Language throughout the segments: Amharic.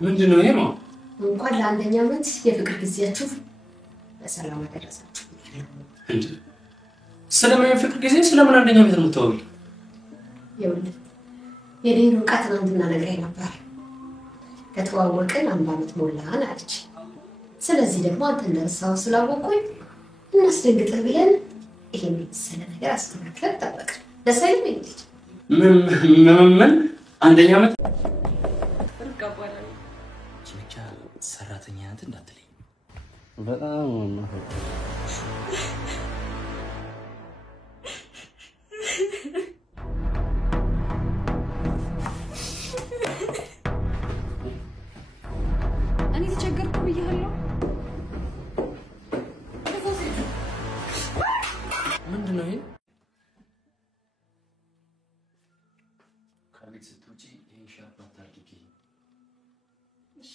ምንድነው ይሄ ነው? እንኳን ለአንደኛ ዓመት የፍቅር ጊዜያችሁ በሰላም አደረሳችሁ። እንዴ ስለምን የፍቅር ጊዜ ስለምን አንደኛ ዓመት ነው የምታወሪ? ይኸውልህ የኔን ዕውቀት ትናንትና ነግረኝ ነበር። ከተዋወቅን 1 ዓመት ሞላን አለች። ስለዚህ ደግሞ አንተ እንደረሳኸው ስላወቅኩኝ እናስደንግጥህ ብለን ይሄን መሰለ ነገር አስተካክለን ጠበቅን። ደስ አይልም እንዴ? ምን አንደኛ ዓመት ብቻ ሰራተኛ ናት እንዳትለኝ። በጣም እኔ ተቸገርኩ ብያለሁ። ምንድነው ይሄ? ከቤት ስትወጪ ይሄን ሻርፕ አታድርጊ። እሺ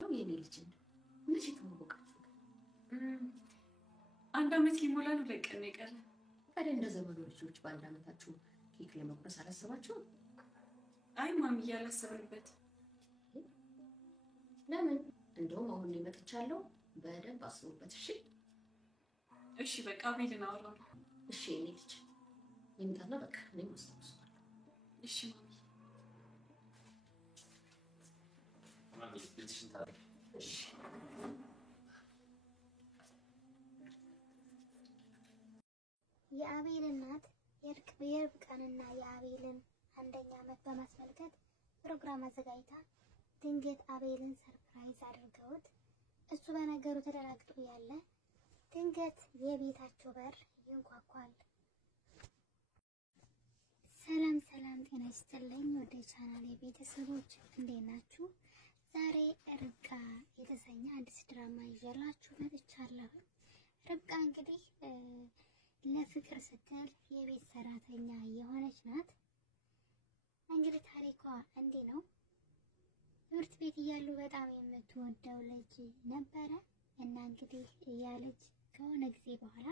ነው የኔ ልጅ መቼ ተዋወቃችሁ? 1 ዓመት ሊሞላ ነው። ለቀን የቀረ ታዲያ እንደ ዘመኑ ልጆች በ1 ዓመታችሁ ኬክ ለመቁረስ አላሰባችሁም? አይ ማሚዬ አላሰብንበት። ለምን? እንደውም አሁን ላይ መጥቻለሁ። በደንብ አስቡበት። እሺ እሺ በቃ አቤልን አወራለሁ። እሺ የኔ ልጅ ይምጣና በቃ እኔም አስታውሰዋለሁ። እሺ ማሚዬ። ማሚ ልጅሽን ታዲያ እሺ የአቤል እናት የርብቃንና የአቤልን 1ኛ ዓመት በማስመልከት ፕሮግራም አዘጋጅታ ድንገት አቤልን ሰርፕራይዝ አድርገውት እሱ በነገሩ ተደናግጦ ያለ ድንገት የቤታቸው በር ይንኳኳል። ሰላም ሰላም፣ ጤና ይስጥልኝ ወደ ቻናሌ ቤተሰቦች እንዴት ናችሁ? ዛሬ ርብቃ የተሰኘ አዲስ ድራማ ይዤላችሁ መጥቻለሁ። ርብቃ እንግዲህ ለፍቅር ስትል የቤት ሰራተኛ የሆነች ናት። እንግዲህ ታሪኳ እንዲህ ነው። ትምህርት ቤት እያሉ በጣም የምትወደው ልጅ ነበረ እና እንግዲህ ያ ልጅ ከሆነ ጊዜ በኋላ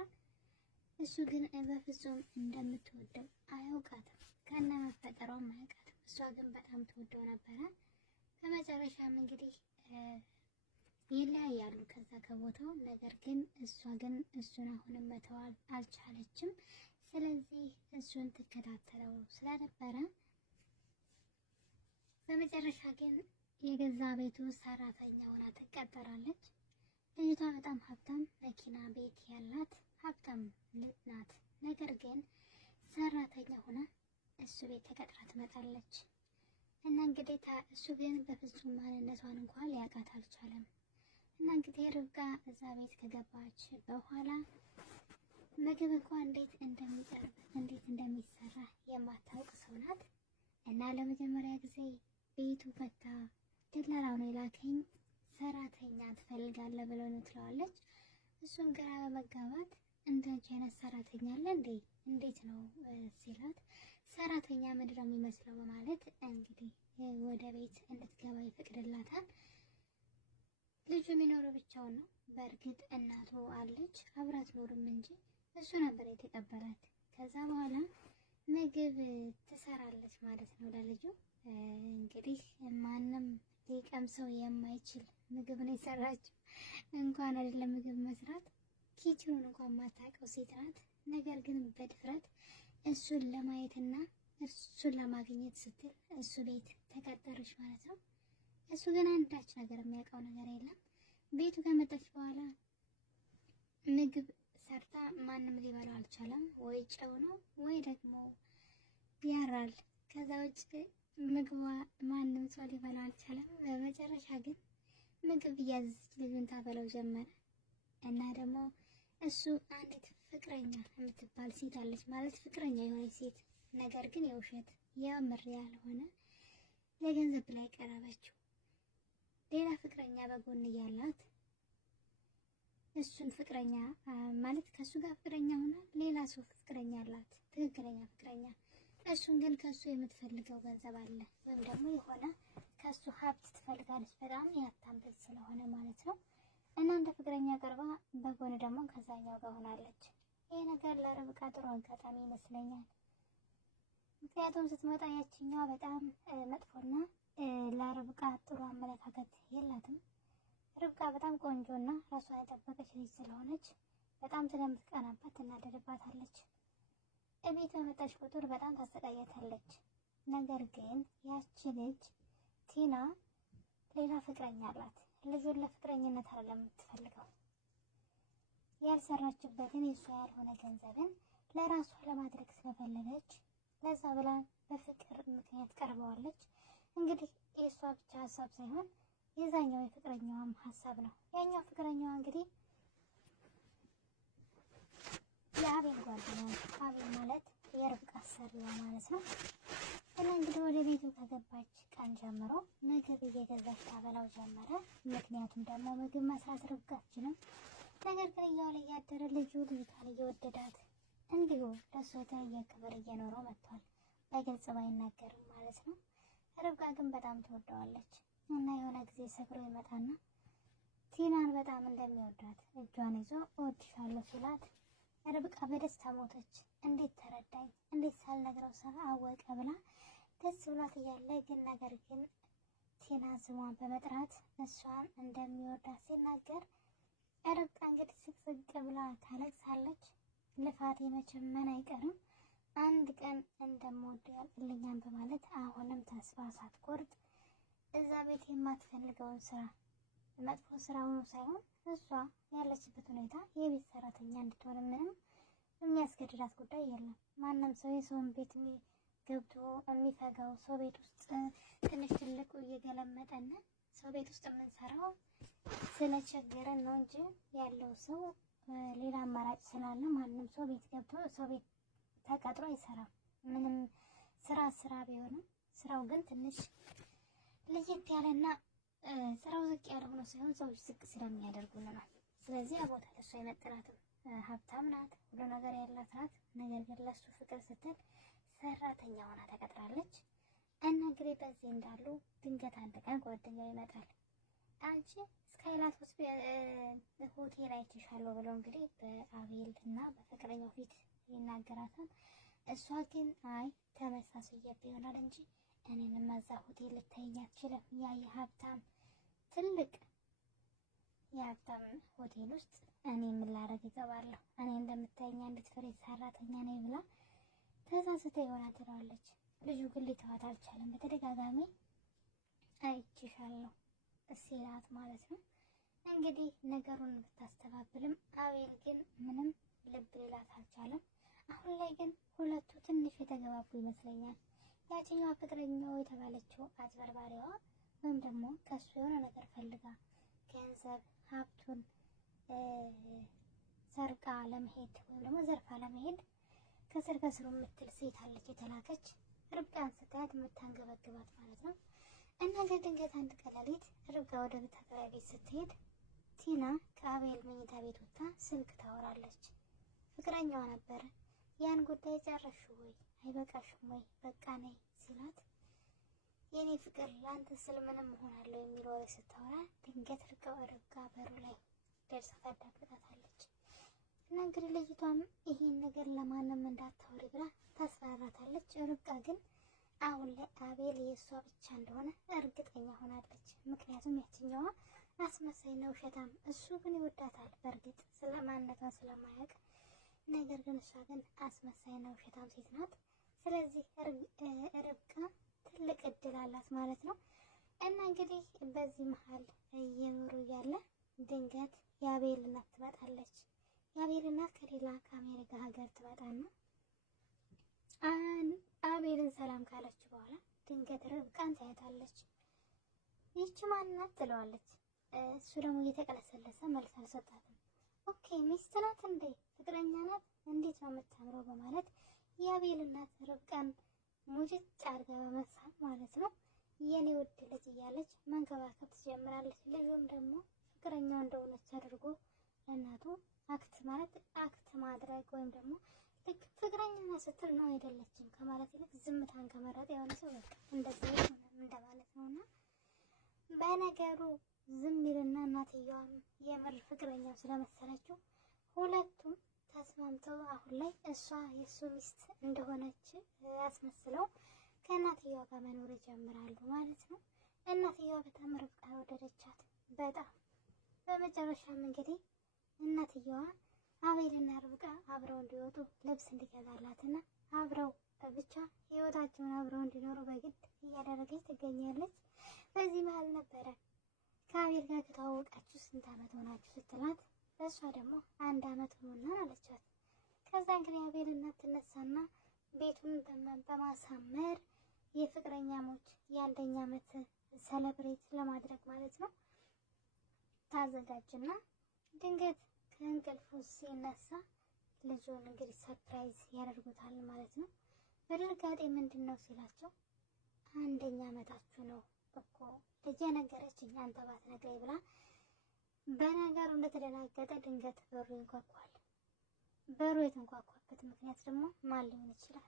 እሱ ግን በፍጹም እንደምትወደው አያውቃትም። ከነ መፈጠሯም አያውቃትም። እሷ ግን በጣም ትወደው ነበረ። በመጨረሻም እንግዲህ ይለያያሉ ከዛ ከቦታው። ነገር ግን እሷ ግን እሱን አሁንም መተው አልቻለችም። ስለዚህ እሱን ትከታተለው ስለነበረ በመጨረሻ ግን የገዛ ቤቱ ሰራተኛ ሆና ትቀጠራለች። ልጅቷ በጣም ሀብታም መኪና ቤት ያላት ሀብታም ልጅ ናት። ነገር ግን ሰራተኛ ሆና እሱ ቤት ተቀጥራ ትመጣለች እና እንግዲህ እሱ ግን በፍጹም ማንነቷን እንኳን ሊያውቃት አልቻለም። እና እንግዲህ ርብቃ እዛ ቤት ከገባች በኋላ ምግብ እንኳን እንዴት እንደሚቀርብ እንዴት እንደሚሰራ የማታውቅ ሰው ናት። እና ለመጀመሪያ ጊዜ ቤቱ ፈታ ደላላው ነው የላከኝ ሰራተኛ ትፈልጋለህ ብሎ ነው ትለዋለች። እሱም ግራ በመጋባት እንደዚህ አይነት ሰራተኛ አለ እንዴ? እንዴት ነው ሲላት ሰራተኛ ምንድን ነው የሚመስለው በማለት እንግዲህ ወደ ቤት እንድትገባ ይፈቅድላታል። ልጁ የሚኖረው ብቻውን ነው። በእርግጥ እናቱ አለች አብራት ኖርም እንጂ እሱ ነበር የተቀበላት። ከዛ በኋላ ምግብ ትሰራለች ማለት ነው ለልጁ። እንግዲህ ማንም ሊቀምሰው የማይችል ምግብ ነው የሰራችው። እንኳን አይደለም ምግብ መስራት ኪችኑን እንኳን ማታውቀው ሴት ናት። ነገር ግን በድፍረት እሱን ለማየትና እሱን ለማግኘት ስትል እሱ ቤት ተቀጠረች ማለት ነው። እሱ ግን አንዳች ነገር የሚያውቀው ነገር የለም። ቤቱ ከመጣች በኋላ ምግብ ሰርታ ማንም ሊበላው አልቻለም። ወይ ጨው ነው ወይ ደግሞ ያራል። ከዛ ውጭ ምግቧ ማንም ሰው ሊበላው አልቻለም። በመጨረሻ ግን ምግብ እያዘዘች ልጁን ታበለው ጀመረ። እና ደግሞ እሱ አንዲት ፍቅረኛ የምትባል ሴት አለች ማለት ፍቅረኛ የሆነች ሴት ነገር ግን የውሸት የምር ያልሆነ ለገንዘብ ላይ ቀረበችው። ሌላ ፍቅረኛ በጎን እያላት እሱን ፍቅረኛ ማለት ከሱ ጋር ፍቅረኛ ሆና ሌላ ሰው ፍቅረኛ አላት፣ ትክክለኛ ፍቅረኛ። እሱን ግን ከሱ የምትፈልገው ገንዘብ አለ ወይም ደግሞ የሆነ ከሱ ሀብት ትፈልጋለች። በጣም ያታም ልጅ ስለሆነ ማለት ነው። እና እንደ ፍቅረኛ ቀርባ በጎን ደግሞ ከዛኛው ጋር ሆናለች። ይሄ ነገር ለርብቃ ጥሩ አጋጣሚ ይመስለኛል። ምክንያቱም ስትመጣ ያችኛዋ በጣም መጥፎና ለርብቃ ጥሩ አመለካከት የላትም። ርብቃ በጣም ቆንጆና ራሷን የጠበቀች ልጅ ስለሆነች በጣም ስለምትቀናባት ትናደድባታለች። እቤት በመጣች ቁጥር በጣም ታሰቃያታለች። ነገር ግን ያቺ ልጅ ቲና ሌላ ፍቅረኛ አላት። ልጁን ለፍቅረኝነት አይደለም የምትፈልገው። ያልሰራችበትን የሷ ያልሆነ ገንዘብን ለራሷ ለማድረግ ስለፈለገች ለዛ ብላ በፍቅር ምክንያት ቀርበዋለች። እንግዲህ የሷ ብቻ ሀሳብ ሳይሆን የዛኛው የፍቅረኛዋም ሀሳብ ነው። ያኛው ፍቅረኛዋ እንግዲህ የአቤል ጓደኛ ነው። አቤል ማለት የርብቃ አሰሪዋ ማለት ነው። እና እንግዲህ ወደ ቤቱ ከገባች ቀን ጀምሮ ምግብ እየገዛች ታበላው ጀመረ። ምክንያቱም ደግሞ ምግብ መስራት ርብቃ አትችልም። ነገር ግን እያዋለ እያደረ ልጅቷን እየወደዳት እንዲሁ ለእሱ የተለየ ክብር እየኖረው መጥቷል። በግልጽ ባይናገርም ማለት ነው። ርብቃ ግን በጣም ትወደዋለች እና የሆነ ጊዜ ሰክሮ ይመጣና ቲናን በጣም እንደሚወዳት እጇን ይዞ እወድሻለሁ ሲላት ርብቃ በደስታ ሞተች። እንዴት ተረዳኝ፣ እንዴት ሳልነግረው ሰራ አወቀ ብላ ደስ ብሏት እያለ ግን ነገር ግን ቲና ስሟን በመጥራት እሷን እንደሚወዳት ሲናገር ርብቃ እንግዲህ ስቅስቅ ብላ ታለቅሳለች። ልፋቴ መቼም አይቀርም፣ አንድ ቀን እንደምወደው ያልቅልኛል በማለት አሁንም ተስፋ ሳትቆርጥ እዛ ቤት የማትፈልገውን ስራ መጥፎ ስራ ሆኖ ሳይሆን እሷ ያለችበት ሁኔታ የቤት ሰራተኛ እንድትሆን ምንም የሚያስገድዳት ጉዳይ የለም። ማንም ሰው የሰውን ቤት ገብቶ የሚፈጋው ሰው ቤት ውስጥ ትንሽ ትልቁ እየገለመጠና ሰው ቤት ውስጥ የምንሰራው ስለቸገረን ነው እንጂ ያለው ሰው ሌላ አማራጭ ስላለ ማንም ሰው ቤት ገብቶ ሰው ቤት ተቀጥሮ አይሰራም። ምንም ስራ ቢሆንም ስራው ግን ትንሽ ለየት ያለና ስራው ዝቅ ያለ ሆኖ ሳይሆን ሰዎች ዝቅ ስለሚያደርጉን ነው። ስለዚህ አቦታ ለሷ አይመጥናትም። ሀብታም ናት፣ ሁሉ ነገር ያላት ናት። ነገር ግን ለሱ ፍቅር ስትል ሰራተኛ ሆና ተቀጥራለች። እና እንግዲህ በዚህ እንዳሉ ድንገት አንድ ቀን ጓደኛው ይመጣል። አንቺ ስካይላት ሆቴል አይቼሻለሁ ብሎ እንግዲህ በአቤል እና በፍቅረኛው ፊት ይናገራታል። እሷ ግን አይ ተመሳስዬብህ ይሆናል እንጂ እኔንም እዛ ሆቴል ልታይኝ አትችልም። ያ የሀብታም ትልቅ የሀብታም ሆቴል ውስጥ እኔ ምን ላደርግ እገባለሁ? እኔ እንደምታይኝ አንዲት ፍሬ ሰራተኛ ነኝ ብላ ተሳስታ ይሆናል ትለዋለች። ልጁ ግን ሊተዋት አልቻለም። በተደጋጋሚ አይቼሻለሁ ሲላት ማለት ነው። እንግዲህ ነገሩን ብታስተባብልም አቤል ግን ምንም ልብ ሊላት አልቻለም። አሁን ላይ ግን ሁለቱ ትንሽ የተገባቡ ይመስለኛል። ያችኛዋ ፍቅረኛው የተባለችው አጭበርባሪዋ ወይም ደግሞ ከሱ የሆነ ነገር ፈልጋ ገንዘብ ሀብቱን ሰርቃ ለመሄድ ወይም ደግሞ ዘርፋ ለመሄድ ከስር ከስሩ የምትል ሴት አለች የተላከች። ርብቃን ስታያት የምታንገበግባት ማለት ነው። እና ድንገት አንድ ቀን ሌሊት ርብቃ ወደ መታጠቢያ ቤት ስትሄድ ቲና ከአቤል መኝታ ቤት ወጥታ ስልክ ታወራለች። ፍቅረኛዋ ነበረ። ያን ጉዳይ ጨረሹ ወይ አይበቃሽም ወይ በቃ ነይ ሲላት የኔ ፍቅር ላንተ ስል ምንም እሆናለሁ የሚል ወሬ ስታወራ ድንገት ርብቃ በሩ ላይ ደርሳ ታዳግጣታለች። እና እንግዲህ ልጅቷም ይሄን ነገር ለማንም እንዳታወሪ ብላ ታስፈራራታለች። ርብቃ ግን አሁን ላይ አቤል የእሷ ብቻ እንደሆነ እርግጠኛ ሆናለች። ምክንያቱም ያችኛዋ አስመሳይና ውሸታም፣ እሱ ግን ይወዳታል በእርግጥ ስለማንነቷ ስለማያውቅ። ነገር ግን እሷ ግን አስመሳይና ውሸታም ሴት ናት። ስለዚህ ርብቃ ትልቅ እድል አላት ማለት ነው። እና እንግዲህ በዚህ መሀል እየኖሩ እያለ ድንገት የአቤል እናት ትመጣለች። የአቤል እናት ከሌላ ከአሜሪካ ሀገር ትመጣና አቤልን ሰላም ካለች በኋላ ድንገት ርብቃን ታያታለች። ይህች ማን ናት ትለዋለች። እሱ ደግሞ እየተቀለሰለሰ መልስ አልሰጣትም። ኦኬ ሚስት ናት እንዴ? ፍቅረኛ ናት? እንዴት ነው የምታምረው? በማለት የአቤል እናት ርብቃን ሙጭጭ አድርጋ በመሳም ማለት ነው የኔ ውድ ልጅ እያለች መንከባከብ ትጀምራለች። ልጁም ደግሞ ፍቅረኛው እንደሆነች አድርጎ ለእናቱ አክት ማድረግ ወይም ደግሞ ልክ ፍቅረኛ ስትል ነው አይደለችም ከማለት ይልቅ ዝምታን ከመረጠ የሆነ ሰው በቃ እንደዚህ እንደማለት ነውና በነገሩ ዝም ይልና እናትየዋም የምር ፍቅረኛው ስለመሰለችው ሁለቱም ተስማምተው አሁን ላይ እሷ የሱ ሚስት እንደሆነች ያስመስለው ከእናትየዋ ጋር መኖር ይጀምራሉ ማለት ነው። እናትየዋ በጣም ርብቃ ወደደቻት በጣም። በመጨረሻም እንግዲህ እናትየዋ አቤልና ርብቃ አብረው እንዲወጡ ልብስ እንዲገዛላትና አብረው ብቻ ህይወታቸውን አብረው እንዲኖሩ በግድ እያደረገች ትገኛለች። በዚህ መሀል ነበረ ከአቤል ጋር ከተዋወቃችሁ ስንት ዓመት ሆናችሁ ስትላት እሷ ደግሞ 1 ዓመት ሆኖናል አለቻት። ከዛ እንግዲህ አቤል እናት ትነሳና ቤቱን በማሳመር የፍቅረኛሞች የ1ኛ ዓመት ሰለብሬት ለማድረግ ማለት ነው ታዘጋጅና ድንገት ከእንቅልፉ ሲነሳ ልጁን እንግዲህ ሰርፕራይዝ ያደርጉታል ማለት ነው። በድንጋጤ ምንድነው ሲላቸው 1ኛ ዓመታችሁ ነው እኮ ልጄ ነገረችኝ አንተ ባትነግረኝ ብላ በነገሩ እንደተደናገጠ ድንገት በሩ ይንኳኳል። በሩ የተንኳኳበት ምክንያት ደግሞ ማን ሊሆን ይችላል?